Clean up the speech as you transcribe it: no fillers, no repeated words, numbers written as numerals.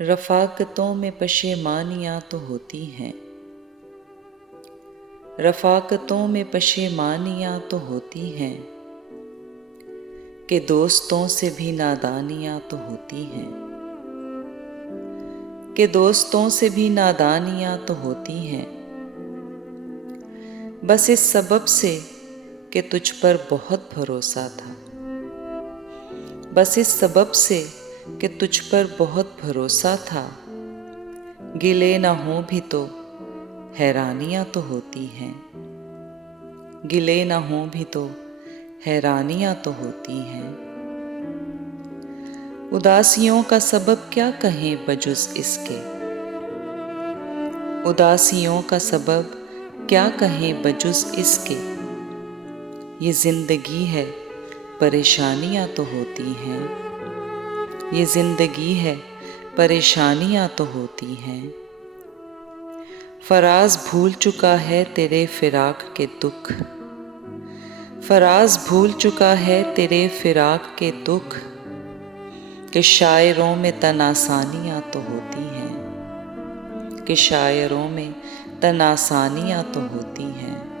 रफ़ाक़तों में पशेमानियाँ तो होती हैं, रफ़ाक़तों में पशेमानियाँ तो होती हैं, कि दोस्तों से भी नादानियाँ तो होती हैं, कि दोस्तों से भी नादानियाँ तो होती हैं। बस इस सबब से कि तुझ पर बहुत भरोसा था, बस इस सबब से कि तुझ पर बहुत भरोसा था। गिले न हों भी तो हैरानियाँ तो होती हैं, गिले न हों भी तो हैरानियाँ तो होती हैं। उदासियों का सबब क्या कहें बजुज़ इसके, उदासियों का सबब क्या कहें बजुज़ इसके। ये ज़िंदगी है परेशानियाँ तो होती हैं, ये ज़िंदगी है परेशानियाँ तो होती हैं। फराज़ भूल चुका है तेरे फ़िराक़ के दुख, फराज़ भूल चुका है तेरे फ़िराक़ के दुख, कि शायरों में तनासानियाँ तो होती हैं, कि शायरों में तनासानियाँ तो होती हैं।